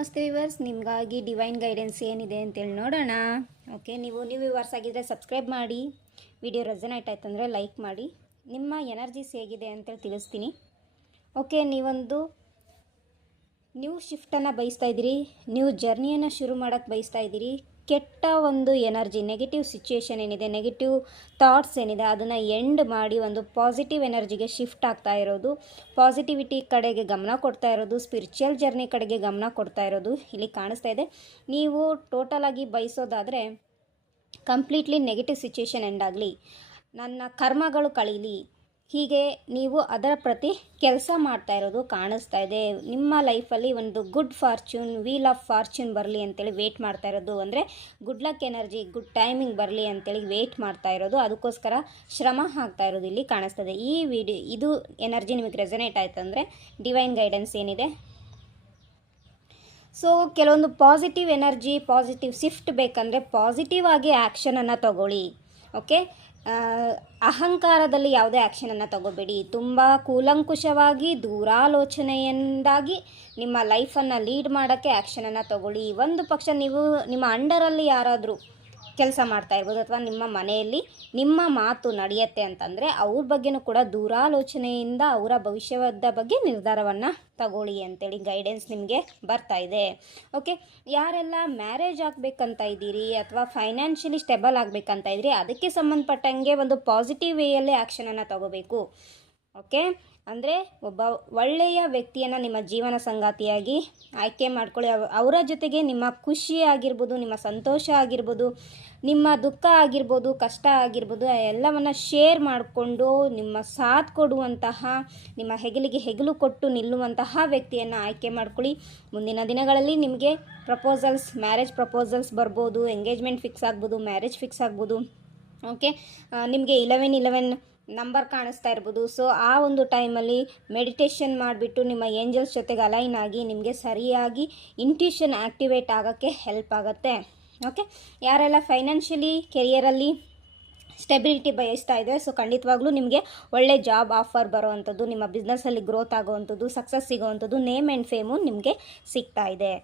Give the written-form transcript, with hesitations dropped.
ನಮಸ್ತೆ ವಿವರ್ಸ್, ನಿಮಗಾಗಿ divine guidance ಏನಿದೆ ಅಂತೇಳಿ ನೋಡೋಣ. ಓಕೆ, ನೀವು ವಿವರ್ಸ್ ಆಗಿದ್ದರೆ ಸಬ್ಸ್ಕ್ರೈಬ್ ಮಾಡಿ. ವಿಡಿಯೋ ರೆಸನೇಟ್ ಆಯ್ತು ಅಂದರೆ ಲೈಕ್ ಮಾಡಿ. ನಿಮ್ಮ ಎನರ್ಜೀಸ್ ಹೇಗಿದೆ ಅಂತೇಳಿ ತಿಳಿಸ್ತೀನಿ. ಓಕೆ, ನೀವೊಂದು ನ್ಯೂ ಶಿಫ್ಟನ್ನು ಬಯಸ್ತಾ ಇದ್ದೀರಿ, ನ್ಯೂ ಜರ್ನಿಯನ್ನು ಶುರು ಮಾಡೋಕ್ಕೆ ಬಯಸ್ತಾ ಇದ್ದೀರಿ. ಕೆಟ್ಟ ಒಂದು ಎನರ್ಜಿ, ನೆಗೆಟಿವ್ ಸಿಚುಯೇಷನ್ ಏನಿದೆ, ನೆಗೆಟಿವ್ ಥಾಟ್ಸ್ ಏನಿದೆ, ಅದನ್ನು ಎಂಡ್ ಮಾಡಿ ಒಂದು ಪಾಸಿಟಿವ್ ಎನರ್ಜಿಗೆ ಶಿಫ್ಟ್ ಆಗ್ತಾ ಇರೋದು, ಪಾಸಿಟಿವಿಟಿ ಕಡೆಗೆ ಗಮನ ಕೊಡ್ತಾ ಇರೋದು, ಸ್ಪಿರಿಚುವಲ್ ಜರ್ನಿ ಕಡೆಗೆ ಗಮನ ಕೊಡ್ತಾ ಇರೋದು ಇಲ್ಲಿ ಕಾಣಿಸ್ತಾ ಇದೆ. ನೀವು ಟೋಟಲಾಗಿ ಬಯಸೋದಾದರೆ ಕಂಪ್ಲೀಟ್ಲಿ ನೆಗೆಟಿವ್ ಸಿಚುಯೇಷನ್ ಎಂಡ್ ಆಗಲಿ, ನನ್ನ ಕರ್ಮಗಳು ಕಳೀಲಿ, ಹೀಗೆ ನೀವು ಅದರ ಪ್ರತಿ ಕೆಲಸ ಮಾಡ್ತಾ ಇರೋದು ಕಾಣಿಸ್ತಾ ಇದೆ. ನಿಮ್ಮ ಲೈಫಲ್ಲಿ ಒಂದು good fortune, wheel of fortune ಬರಲಿ ಅಂತೇಳಿ ವೆಯ್ಟ್ ಮಾಡ್ತಾ ಇರೋದು, ಅಂದರೆ good luck energy, good timing ಬರಲಿ ಅಂತೇಳಿ ವೆಯ್ಟ್ ಮಾಡ್ತಾ ಇರೋದು, ಅದಕ್ಕೋಸ್ಕರ ಶ್ರಮ ಆಗ್ತಾ ಇರೋದು ಇಲ್ಲಿ ಕಾಣಿಸ್ತದೆ. ಈ ಇದು ಎನರ್ಜಿ ನಿಮಗೆ ರೆಸನೇಟ್ ಆಯ್ತು ಅಂದರೆ ಡಿವೈನ್ ಗೈಡೆನ್ಸ್ ಏನಿದೆ. ಸೊ ಕೆಲವೊಂದು ಪಾಸಿಟಿವ್ ಎನರ್ಜಿ, ಪಾಸಿಟಿವ್ ಶಿಫ್ಟ್ ಬೇಕಂದರೆ ಪಾಸಿಟಿವ್ ಆಗಿ ಆ್ಯಕ್ಷನನ್ನು ತಗೊಳ್ಳಿ. ಓಕೆ, ಅಹಂಕಾರದಲ್ಲಿ ಯಾವುದೇ ಆ್ಯಕ್ಷನನ್ನು ತಗೋಬೇಡಿ. ತುಂಬ ಕೂಲಂಕುಷವಾಗಿ ದೂರಾಲೋಚನೆಯಿಂದಾಗಿ ನಿಮ್ಮ ಲೈಫನ್ನು ಲೀಡ್ ಮಾಡೋಕ್ಕೆ ಆ್ಯಕ್ಷನನ್ನು ತಗೊಳ್ಳಿ. ಒಂದು ಪಕ್ಷ ನೀವು ನಿಮ್ಮ ಅಂಡರಲ್ಲಿ ಯಾರಾದರೂ ಕೆಲಸ ಮಾಡ್ತಾ ಇರ್ಬೋದು, ಅಥವಾ ನಿಮ್ಮ ಮನೆಯಲ್ಲಿ ನಿಮ್ಮ ಮಾತು ನಡೆಯುತ್ತೆ ಅಂತಂದರೆ ಅವ್ರ ಬಗ್ಗೆನೂ ಕೂಡ ದೂರಾಲೋಚನೆಯಿಂದ ಅವರ ಭವಿಷ್ಯದ ಬಗ್ಗೆ ನಿರ್ಧಾರವನ್ನು ತಗೊಳ್ಳಿ ಅಂತೇಳಿ ಗೈಡೆನ್ಸ್ ನಿಮಗೆ ಬರ್ತಾ ಇದೆ. ಓಕೆ, ಯಾರೆಲ್ಲ ಮ್ಯಾರೇಜ್ ಆಗಬೇಕಂತ ಇದ್ದೀರಿ ಅಥವಾ ಫೈನಾನ್ಷಿಯಲಿ ಸ್ಟೆಬಲ್ ಆಗಬೇಕಂತ ಇದ್ದೀರಿ, ಅದಕ್ಕೆ ಸಂಬಂಧಪಟ್ಟಂಗೆ ಒಂದು ಪಾಸಿಟಿವ್ ವೇಯಲ್ಲೇ ಆ್ಯಕ್ಷನನ್ನು ತಗೋಬೇಕು. ಓಕೆ, ಅಂದರೆ ಒಬ್ಬ ಒಳ್ಳೆಯ ವ್ಯಕ್ತಿಯನ್ನು ನಿಮ್ಮ ಜೀವನ ಸಂಗಾತಿಯಾಗಿ ಆಯ್ಕೆ ಮಾಡ್ಕೊಳ್ಳಿ. ಅವರ ಜೊತೆಗೆ ನಿಮ್ಮ ಖುಷಿ ಆಗಿರ್ಬೋದು, ನಿಮ್ಮ ಸಂತೋಷ ಆಗಿರ್ಬೋದು, ನಿಮ್ಮ ದುಃಖ ಆಗಿರ್ಬೋದು, ಕಷ್ಟ ಆಗಿರ್ಬೋದು, ಎಲ್ಲವನ್ನು ಶೇರ್ ಮಾಡಿಕೊಂಡು ನಿಮ್ಮ ಸಾಥ್ ಕೊಡುವಂತಹ, ನಿಮ್ಮ ಹೆಗಲಿಗೆ ಹೆಗಲು ಕೊಟ್ಟು ನಿಲ್ಲುವಂತಹ ವ್ಯಕ್ತಿಯನ್ನು ಆಯ್ಕೆ ಮಾಡ್ಕೊಳ್ಳಿ. ಮುಂದಿನ ದಿನಗಳಲ್ಲಿ ನಿಮಗೆ ಪ್ರಪೋಸಲ್ಸ್, ಮ್ಯಾರೇಜ್ ಪ್ರಪೋಸಲ್ಸ್ ಬರ್ಬೋದು, ಎಂಗೇಜ್ಮೆಂಟ್ ಫಿಕ್ಸ್ ಆಗ್ಬೋದು, ಮ್ಯಾರೇಜ್ ಫಿಕ್ಸ್ ಆಗ್ಬೋದು. ಓಕೆ, ನಿಮಗೆ 11 ನಂಬರ್ ಕಾಣಿಸ್ತಾ ಇರ್ಬೋದು. ಸೊ ಆ ಒಂದು ಟೈಮಲ್ಲಿ ಮೆಡಿಟೇಷನ್ ಮಾಡಿಬಿಟ್ಟು ನಿಮ್ಮ ಏಂಜಲ್ಸ್ ಜೊತೆಗೆ ಅಲೈನ್ ಆಗಿ ನಿಮಗೆ ಸರಿಯಾಗಿ ಇಂಟ್ಯೂಷನ್ ಆ್ಯಕ್ಟಿವೇಟ್ ಆಗೋಕ್ಕೆ ಹೆಲ್ಪ್ ಆಗುತ್ತೆ. ಓಕೆ, ಯಾರೆಲ್ಲ ಫೈನಾನ್ಷಿಯಲಿ ಕೆರಿಯರಲ್ಲಿ ಸ್ಟೆಬಿಲಿಟಿ ಬಯಸ್ತಾ ಇದೆ, ಸೊ ಖಂಡಿತವಾಗ್ಲೂ ನಿಮಗೆ ಒಳ್ಳೆ ಜಾಬ್ ಆಫರ್ ಬರೋವಂಥದ್ದು, ನಿಮ್ಮ ಬಿಸ್ನೆಸ್ಸಲ್ಲಿ ಗ್ರೋತ್ ಆಗೋವಂಥದ್ದು, ಸಕ್ಸಸ್ ಸಿಗೋವಂಥದ್ದು, ನೇಮ್ ಆ್ಯಂಡ್ ಫೇಮು ನಿಮಗೆ ಸಿಗ್ತಾ ಇದೆ.